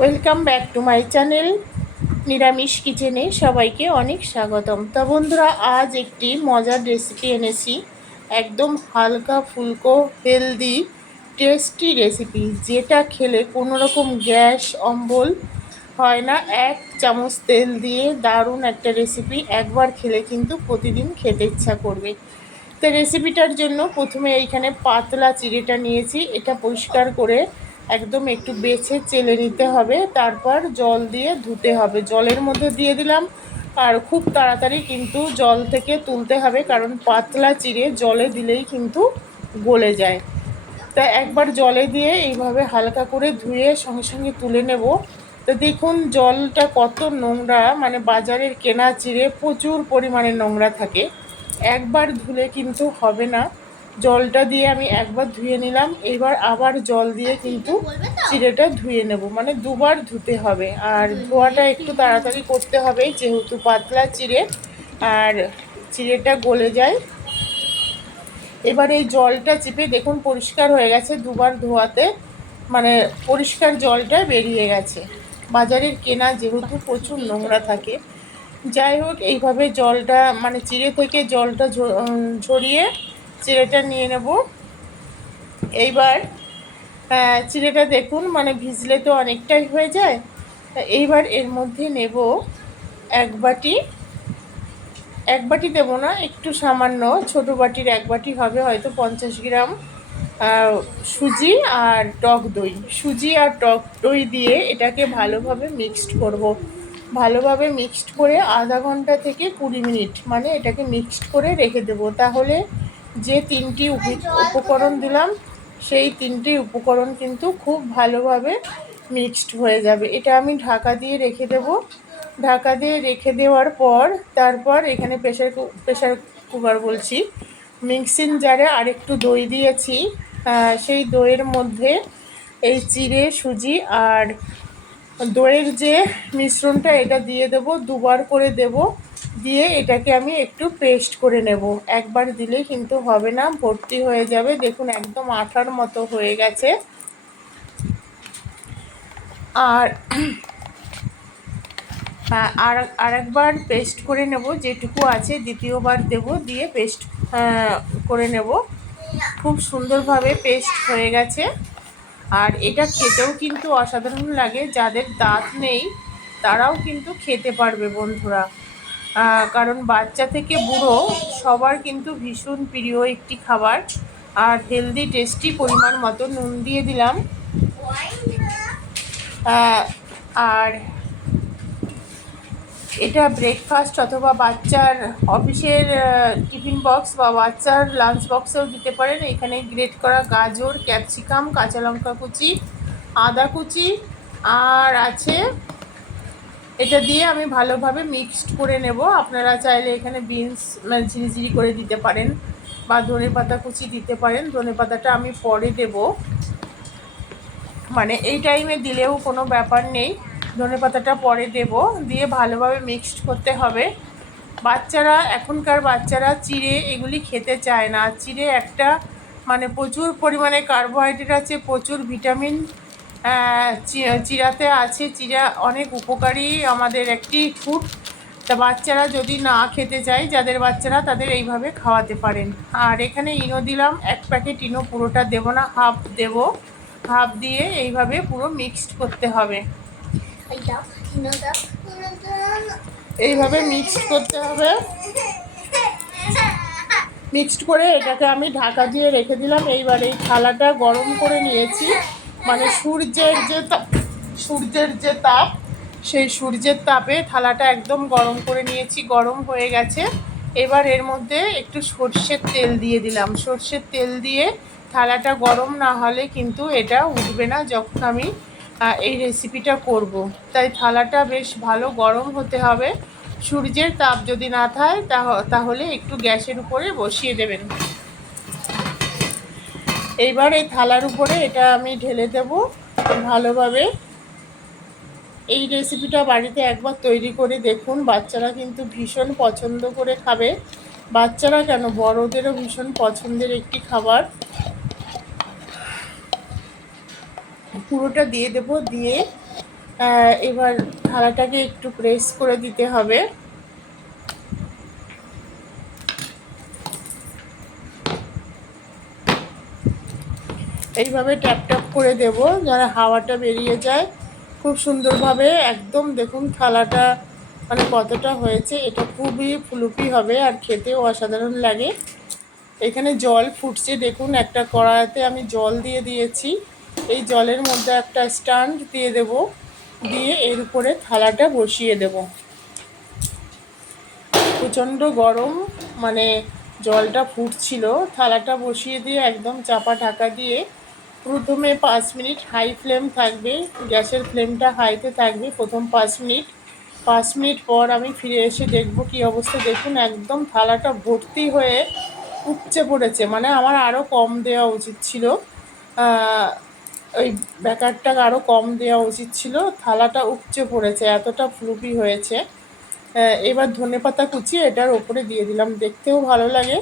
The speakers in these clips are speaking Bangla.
Welcome back to my channel নিরামিষ কিচেনে সবাইকে অনেক স্বাগতম। তা বন্ধুরা, আজ একটি মজার রেসিপি এনেছি, একদম হালকা ফুলকো হেলদি টেস্টি রেসিপি যেটা খেলে কোনো রকম গ্যাস, অম্বল হয় না। এক চামচ তেল দিয়ে দারুণ একটা রেসিপি একবার খেলে কিন্তু প্রতিদিন খেতে ইচ্ছা করবে। তো রেসিপিটার জন্য প্রথমে এইখানে পাতলা চিড়েটা নিয়েছি, এটা পরিষ্কার করে একদম একটু বেছে চেলে নিতে হবে, তারপর জল দিয়ে ধুতে হবে। জলের মধ্যে দিয়ে দিলাম, আর খুব তাড়াতাড়ি কিন্তু জল থেকে তুলতে হবে, কারণ পাতলা চিড়ে জলে দিলেই কিন্তু গলে যায়। তা একবার জলে দিয়ে এইভাবে হালকা করে ধুয়ে সঙ্গে সঙ্গে তুলে নেব। তো দেখুন, জলটা কত নোংরা মানে বাজারের কেনা চিড়ে প্রচুর পরিমাণে নোংরা থাকে। একবার ধুলে কিন্তু হবে না। জলটা দিয়ে আমি একবার ধুয়ে নিলাম। এবার আবার জল দিয়ে কিন্তু চিড়েটা ধুয়ে নেব। মানে দুবার ধুতে হবে। আর ধোয়াটা একটু তাড়াতাড়ি করতে হবে, যেহেতু পাতলা চিড়ে। আর চিড়েটা গলে যায়। এবার এই জলটা চিপে দেখুন পরিষ্কার হয়ে গেছে দুবার ধোয়াতে। মানে পরিষ্কার জলটা বেরিয়ে গেছে। বাজারের কেনা যেহেতু প্রচুর নোংরা থাকে। যাই হোক, এইভাবে জলটা মানে চিড়ে থেকে জলটা ঝরিয়ে চিড়েটা নিয়ে নেব। এইবার চিড়েটা দেখুন মানে ভিজলে তো অনেকটাই হয়ে যায়। এইবার এর মধ্যে নেব এক বাটি এক বাটি দেবো না, একটু সামান্য, ছোট বাটির এক বাটি হবে হয়তো পঞ্চাশ গ্রাম সুজি আর টক দই। সুজি আর টক দই দিয়ে এটাকে ভালোভাবে মিক্সড করব। ভালোভাবে মিক্সড করে আধা ঘণ্টা থেকে কুড়ি মিনিট মানে এটাকে মিক্সড করে রেখে দেবো। তাহলে যে তিনটি উপকরণ দিলাম, সেই তিনটি উপকরণ কিন্তু খুব ভালোভাবে মিক্সড হয়ে যাবে। এটা আমি ঢাকা দিয়ে রেখে দেব। ঢাকা দিয়ে রেখে দেওয়ার পর, তারপর এখানে প্রেশার প্রেশার কুকার বলছি। মিক্সিং জারে আরেকটু দই দিয়েছি। সেই দইয়ের মধ্যে এই চিড়ে, সুজি আর দইয়ের যে মিশ্রণটা, এটা দিয়ে দেব। দুবার করে দেব। দিয়ে এটাকে আমি একটু পেস্ট করে নেব। একবার দিলে কিন্তু হবে না, ভর্তি হয়ে যাবে। দেখুন, একদম আঠার মতো হয়ে গেছে। আর আর একবার পেস্ট করে নেব, যেটুকু আছে দ্বিতীয়বার দেব, দিয়ে পেস্ট করে নেব। খুব সুন্দরভাবে পেস্ট হয়ে গেছে। আর এটা খেতেও কিন্তু অসাধারণ লাগে। যাদের দাঁত নেই, তারাও কিন্তু খেতে পারবে, বন্ধুরা। কারণ বাচ্চা থেকে বুড়ো সবার কিন্তু ভীষণ প্রিয় একটি খাবার। আর হেলদি টেস্টি পরিমাণ মতো নুন দিয়ে দিলাম। আর এটা ব্রেকফাস্ট অথবা বাচ্চার অফিসের টিফিন বক্স বা বাচ্চার লাঞ্চ বক্সেও দিতে পারেন। এখানে গ্রেট করা গাজর ক্যাপসিকাম কাঁচা লঙ্কা কুচি, আদা কুচি, আর আছে এটা দিয়ে আমি ভালোভাবে মিক্সড করে নেব। আপনারা চাইলে এখানে বিনস মানে ঝিরিঝিরি করে দিতে পারেন বা ধনে পাতা কুচি দিতে পারেন। ধনে পাতাটা আমি পরে দেব। মানে এই টাইমে দিলেও কোনো ব্যাপার নেই। ধনে পাতাটা পরে দেব। দিয়ে ভালোভাবে মিক্সড করতে হবে। বাচ্চারা, এখনকার বাচ্চারা চিড়ে এগুলি খেতে চায় না। চিড়ে একটা মানে প্রচুর পরিমাণে কার্বোহাইড্রেট আছে, প্রচুর ভিটামিন চিরাতে আছে। চিরা অনেক উপকারী আমাদের একটি ফুড তা বাচ্চারা যদি না খেতে চায়, যাদের বাচ্চারা তাদের এইভাবে খাওয়াতে পারেন। আর এখানে ইনো দিলাম, এক প্যাকেট ইনো পুরোটা দেব না হাফ দেব। হাফ দিয়ে এইভাবে পুরো মিক্সড করতে হবে। এইভাবে মিক্সড করতে হবে। মিক্সড করে এটাকে আমি ঢাকা দিয়ে রেখে দিলাম। এইবার এই থালাটা গরম করে নিয়েছি। মানে সূর্যের যে সূর্যের যে তাপ, সেই সূর্যের তাপে থালাটা একদম গরম করে নিয়েছি, গরম হয়ে গেছে। এবার এর মধ্যে একটু সর্ষের তেল দিয়ে দিলাম। সর্ষের তেল দিয়ে থালাটা গরম না হলে কিন্তু এটা উঠবে না যখন আমি এই রেসিপিটা করব। তাই থালাটা বেশ ভালো গরম হতে হবে। সূর্যের তাপ যদি না থাকে তাহলে একটু গ্যাসের উপরে বসিয়ে দেবেন। এইবার এই থালার উপরে এটা আমি ঢেলে দেব ভালোভাবে। এই রেসিপিটা বাড়িতে একবার তৈরি করে দেখুন। বাচ্চারা কিন্তু ভীষণ পছন্দ করে খাবে। বাচ্চারা কেন? বড়দেরও ভীষণ পছন্দের একটি খাবার। পুরোটা দিয়ে দেব। দিয়ে এবার থালাটাকে একটু প্রেস করে দিতে হবে। এইভাবে ট্যাপ ট্যাপ করে দেব যেন হাওয়াটা বেরিয়ে যায়। খুব সুন্দরভাবে একদম দেখুন থালাটা মানে কতটা হয়েছে, এটা খুবই ফুলুপি হবে আর খেতেও অসাধারণ লাগে। এখানে জল ফুটছে দেখুন, একটা কড়াইতে আমি জল দিয়ে দিয়েছি। এই জলের মধ্যে একটা স্ট্যান্ড দিয়ে দেব, দিয়ে এর উপরে থালাটা বসিয়ে দেব। প্রচণ্ড গরম মানে জলটা ফুটছিল, থালাটা বসিয়ে দিয়ে একদম চাপা ঢাকা দিয়ে প্রথমে পাঁচ মিনিট হাই ফ্লেম থাকবে, গ্যাসের ফ্লেমটা হাইতে থাকবে প্রথম পাঁচ মিনিট। পাঁচ মিনিট পর আমি ফিরে এসে দেখব কি অবস্থা। দেখুন, একদম থালাটা ভর্তি হয়ে উপচে পড়েছে মানে আমার আরও কম দেওয়া উচিত ছিল। ওই ব্যাকারটা আরও কম দেওয়া উচিত ছিল। থালাটা উপচে পড়েছে, এতটা ফ্লুপি হয়েছে। এবার ধনেপাতা কুচি এটার ওপরে দিয়ে দিলাম, দেখতেও ভালো লাগে।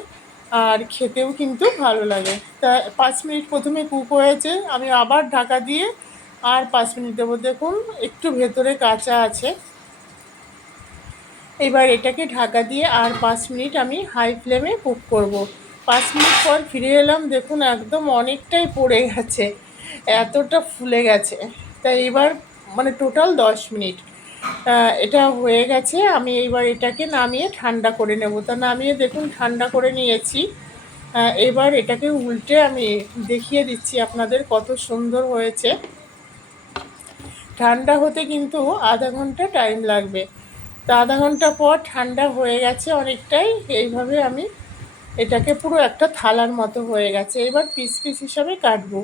আর খেতেও কিন্তু ভালো লাগে। তা পাঁচ মিনিট প্রথমে কুক হয়েছে, আমি আবার ঢাকা দিয়ে আর পাঁচ মিনিট দেবো। দেখুন, একটু ভেতরে কাঁচা আছে। এবার এটাকে ঢাকা দিয়ে আর পাঁচ মিনিট আমি হাই ফ্লেমে কুক করব। পাঁচ মিনিট পর ফিরে এলাম, দেখুন একদম অনেকটাই পড়ে গেছে, এতটা ফুলে গেছে। তা এবার মানে টোটাল দশ মিনিট। এটা হয়ে গেছে। আমি এবার এটাকে নামিয়ে ঠান্ডা করে নেব। তা নামিয়ে দেখুন, ঠান্ডা করে নিয়েছি। এবার এটাকে উল্টে আমি দেখিয়ে দিচ্ছি আপনাদের কত সুন্দর হয়েছে। ঠান্ডা হতে কিন্তু আধা ঘণ্টা টাইম লাগবে। তো আধা ঘণ্টা পর ঠান্ডা হয়ে গেছে অনেকটাই। এইভাবে আমি এটাকে পুরো একটা থালার মতো হয়ে গেছে। এবার পিস পিস হিসাবে কাটবো।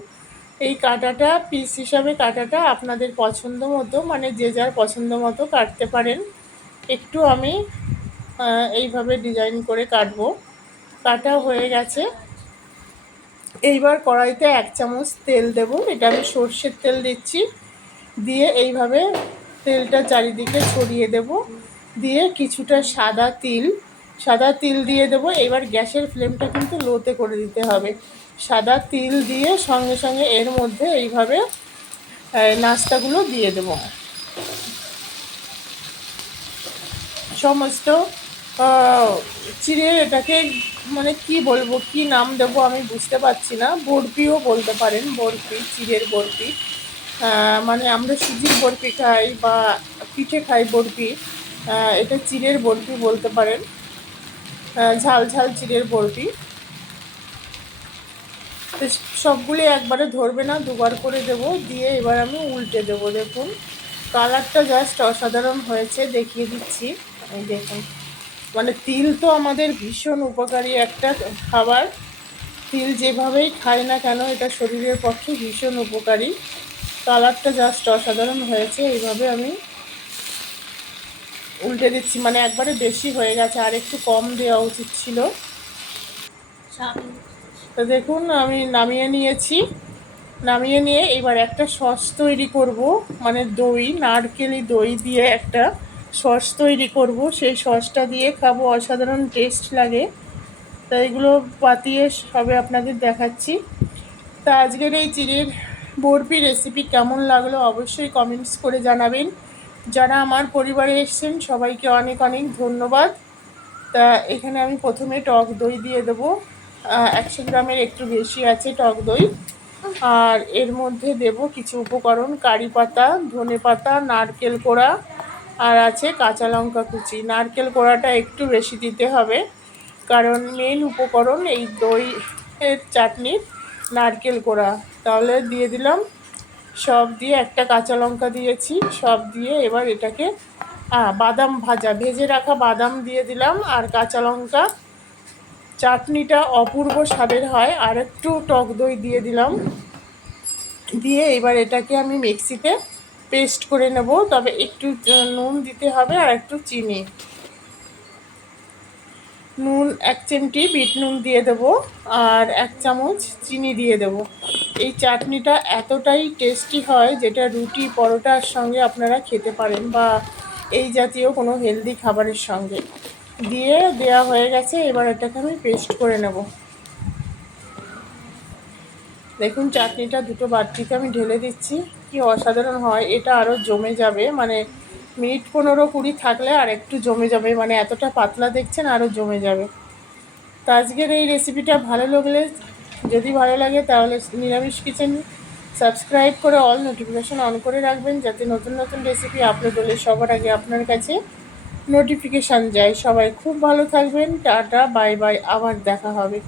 এই কাটাটা পিস হিসাবে কাটাটা আপনাদের পছন্দ মতো মানে যে যার পছন্দ মতো কাটতে পারেন। একটু আমি এইভাবে ডিজাইন করে কাটব। কাটা হয়ে গেছে। এইবার কড়াইতে এক চামচ তেল দেব। এটা আমি সর্ষের তেল দিচ্ছি। দিয়ে এইভাবে তেলটা চারিদিকে ছড়িয়ে দেব। দিয়ে কিছুটা সাদা তিল সাদা তিল দিয়ে দেব। এবার গ্যাসের ফ্লেমটা কিন্তু লোতে করে দিতে হবে। সাদা তিল দিয়ে সঙ্গে সঙ্গে এর মধ্যে এইভাবে নাস্তাগুলো দিয়ে দেবো। সমস্ত চিড়ে এটাকে মানে কি বলব, কি নাম দেবো আমি বুঝতে পারছি না। বরফিও বলতে পারেন, বরফি, চিড়ের বরফি। মানে আমরা সুজির বরফি খাই বা পিঠে খাই বরফি এটা চিড়ের বরফি বলতে পারেন। ঝাল ঝাল চিড়ের বরফি। সবগুলি একবারে ধরবে না, দুবার করে দেব, দিয়ে এবার আমি উল্টে দেব, দেখুন। কালারটা জাস্ট অসাধারণ হয়েছে, দেখিয়ে দিচ্ছি। এই দেখুন। মানে তিল তো আমাদের ভীষণ উপকারী একটা খাবার। তিল যেভাবেই খাই না কেন, এটা শরীরের পক্ষে ভীষণ উপকারী। কালারটা জাস্ট অসাধারণ হয়েছে, এইভাবে আমি উল্টে দিচ্ছি। মানে একবারে বেশি হয়ে গেছে, আর একটু কম দেওয়া উচিত ছিল। তো দেখুন, আমি নামিয়ে নিয়েছি। নামিয়ে নিয়ে এবার একটা সস তৈরি করব। মানে দই, নারকেলি দই দিয়ে একটা সস তৈরি করব। সেই সসটা দিয়ে খাব, অসাধারণ টেস্ট লাগে। তা এগুলো পাতিয়ে সবে আপনাদের দেখাচ্ছি। তা আজকের এই চিড়ের বরফি রেসিপি কেমন লাগল অবশ্যই কমেন্টস করে জানাবেন। যারা আমার পরিবারে এসেছেন, সবাইকে অনেক অনেক ধন্যবাদ। তা এখানে আমি প্রথমে টক দই দিয়ে দেবো। একশো গ্রামের একটু বেশি আছে টক দই। আর এর মধ্যে দেব কিছু উপকরণ, কারি পাতা, ধনে পাতা, নারকেল কোড়া, আর আছে কাঁচা লঙ্কা কুচি। নারকেল কোড়াটা একটু বেশি দিতে হবে, কারণ মেন উপকরণ এই দই এর চাটনির নারকেল কোড়া। তাহলে দিয়ে দিলাম, সব দিয়ে একটা কাঁচা লঙ্কা দিয়েছি, সব দিয়ে এবার এটাকে বাদাম ভাজা, ভেজে রাখা বাদাম দিয়ে দিলাম, আর কাঁচা লঙ্কা চাটনিটা অপূর্ব স্বাদের হয়, আর একটু টক দই দিয়ে দিলাম। দিয়ে এবার এটাকে আমি মিক্সিতে পেস্ট করে নেব, তবে একটু নুন দিতে হবে আর একটু চিনি। নুন, এক চিমটি বিট নুন দিয়ে দেব, আর এক চামচ চিনি দিয়ে দেব। এই চাটনিটা এতটাই টেস্টি হয় যেটা রুটি, পরোটার সঙ্গে আপনারা খেতে পারেন, বা এই জাতীয় কোনো হেলদি খাবারের সঙ্গে। দিয়ে দেওয়া হয়ে গেছে, এবার এটাকে আমি পেস্ট করে নেব। দেখুন, চাটনিটা দুটো বাটিতে আমি ঢেলে দিচ্ছি। কি অসাধারণ হয়, এটা আরও জমে যাবে। মানে মিনিট পনেরো কুড়ি থাকলে আর একটু জমে যাবে। মানে এতটা পাতলা দেখছেন আরও জমে যাবে। তো আজকের এই রেসিপিটা ভালো লাগলে, যদি ভালো লাগে তাহলে নিরামিষ কিচেন সাবস্ক্রাইব করে অল নোটিফিকেশন অন করে রাখবেন, যাতে নতুন নতুন রেসিপি আপলোড হলে সবার আগে আপনার কাছে। নোটিফিকেশান যায়। সবাই খুব ভালো থাকবেন। টাটা বাই বাই আবার দেখা হবে।